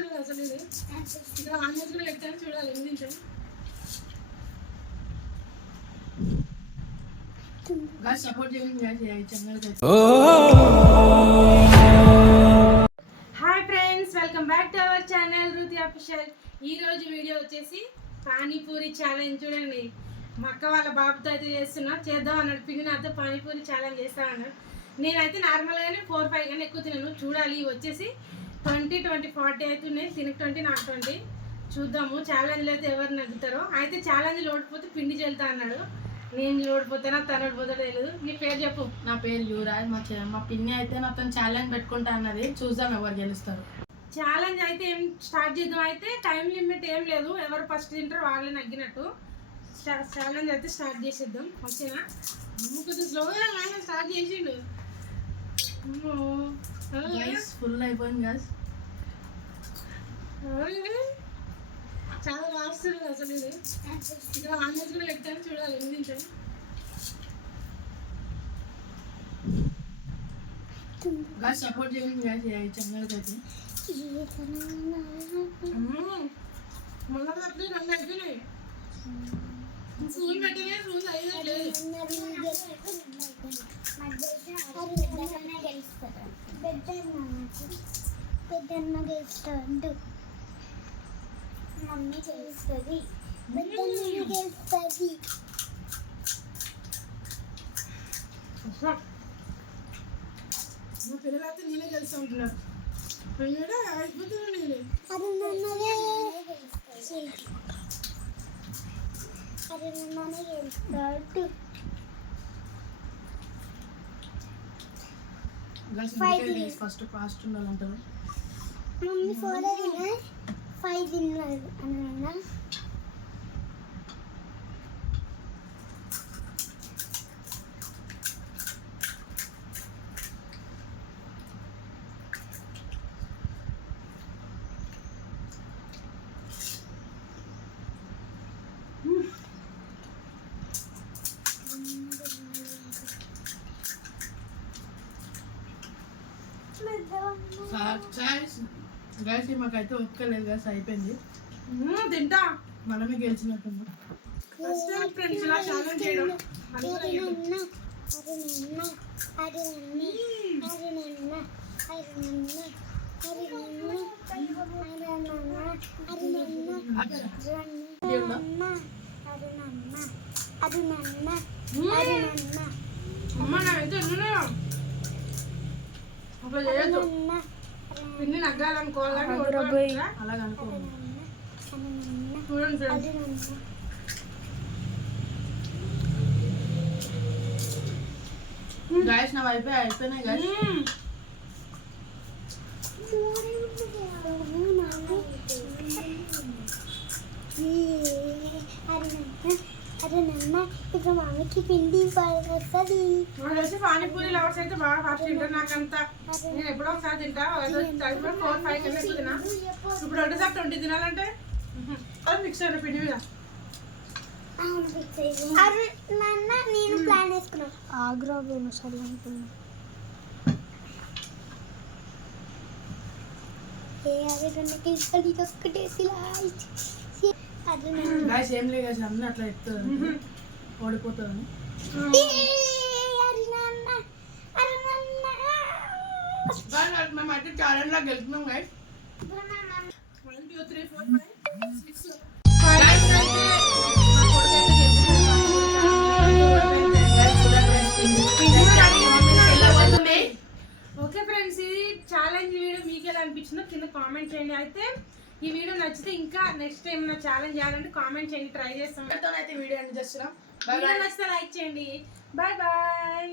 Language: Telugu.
చూడు అసలు ఇది? ఇక్కడ ఆన్లైన్ కూడా పెట్టాను చూడాలి ఎన్ని hi friends welcome back to our channel Ruthi official ఈ రోజు వీడియో వచ్చేసి పానీపూరి ఛాలెంజ్ చూడండి. మా అక్క వాళ్ళ బాబుతో అయితే చేస్తున్నా చేద్దాం అన్నాడు. పిండి నాతో పానీపూరి ఛాలెంజ్ చేస్తా అన్నాడు. నేనైతే నార్మల్గానే ఫోర్ ఫైవ్ కానీ ఎక్కువ తిన్నాను చూడాలి వచ్చేసి ట్వంటీ ట్వంటీ ఫార్టీ అవుతున్నాయి తినకు ట్వంటీ నాకు ట్వంటీ. చూద్దాము. ఛాలెంజ్లు అయితే ఎవరు నగ్గుతారో. అయితే ఛాలెంజ్ ఓడిపోతే పిండి చెల్తా అన్నాడు. నేను ఓడిపోతానా? తను ఓడిపోతాడో తెలియదు నీ పేరు చెప్పు. నా పేరు యువరాజ్. మా చె- మా పిన్ని అయితే నాతో ఛాలెంజ్ పెట్టుకుంటా అన్నది. చూద్దాం ఎవరు గెలుస్తారు. ఛాలెంజ్ అయితే ఏం స్టార్ట్ చేద్దాం. అయితే టైం లిమిట్ ఏం లేదు. ఎవరు ఫస్ట్ తింటారో వాళ్ళే నగ్గినట్టు. ఛాలెంజ్ అయితే స్టార్ట్ చేసేద్దాం. ఓకేనా? అమ్మో, కొంచెం స్లోగా స్టార్ట్ చేసిండు. అమ్మో. గైస్ ఫుల్ అయిపోయింది గైస్. చాలా రాస్తుంది అసలు ఇది. ఇక్కడ ఆన్లైన్ కూడా పెట్టాను చూడాలి తింటాను గైస్ సపోర్ట్ చేయండి గైస్ ఈ ఛానల్కి అయితే. మొన్న తప్పి రెండు అయిపోయినాయి స్కూల్ పెట్టినా స్కూల్ అయ్యేది లేదు. పెద్దమ్మ గెలుస్తుంది మమ్మీ చేస్తుంది పెద్దమ్మ గెలుస్తుంది మా పిల్లలు అయితే నేనే గెలిచి ఉంటున్నారు కూడా అయిపోతున్నా నేనే అది నన్నదే అది నన్నే గెలుస్తాడు గైస్ గైస్ ఫస్ట్ ఫాస్ట్ ఉండాలంటారు మమ్మీ ఫోర్ ఫైవ్ తిన్నారు అన్న గాయస్ మాకైతే ఒక్కలేదు గాయస్ అయిపోయింది తింటా మనమే గెలిచినట్టు ఫస్ట్ టైం ఫ్రెండ్స్ ఇలా ఛాలెంజ్ చేయడం అమ్మ నాకైతే ఉన్నాయా ఇట్లా చేయొద్దు. పిన్ని నగ్గాలనుకోవాలని అలాగ అనుకోండి చూడండి ఫ్రెండ్స్. గాయస్ నా అయిపోయినాయి గాయస్. అరే నాన్న ఇప్పుడు మామకి పిండి వస్తుంది. నాకు తెలిసి పానీపూరి లవర్స్ అయితే బాగా ఫాస్ట్ తింటారు నాకంత. నేను ఎప్పుడో ఒకసారి తింటా ఫోర్ ఫైవ్ కన్నా తినా ఇప్పుడు ఒకటిసారి ట్వంటీ తినాలంటే? మిక్స్ అయిన పిండి మీద. అరే నాన్న నేను ప్లాన్ వేసుకున్నా. ఆగ్రా పోను సరే అనుకున్నా. ఏ అరే రెండు తీసుకొని ఒక్కటేసి అది గైస్ ఏం లేదు గైస్ అన్నీ అట్లా చెప్తుంది ఓడిపోతుందని అరే నాన్న అరే నాన్న గైస్ మేము. అయితే ఛాలెంజ్లో గెలుతున్నాం guys one two three four five six five okay friends ఇది ఛాలెంజ్ వీడియో మీకు ఎలా అనిపించిందో కింద కామెంట్ చేయండి. అయితే ఈ వీడియో నచ్చితే ఇంకా నెక్స్ట్ టైం నా ఛాలెంజ్ చేయాలంటే కామెంట్ చేయండి ట్రై చేస్తాం. వీడియో నచ్చితే లైక్ చేయండి. Bye bye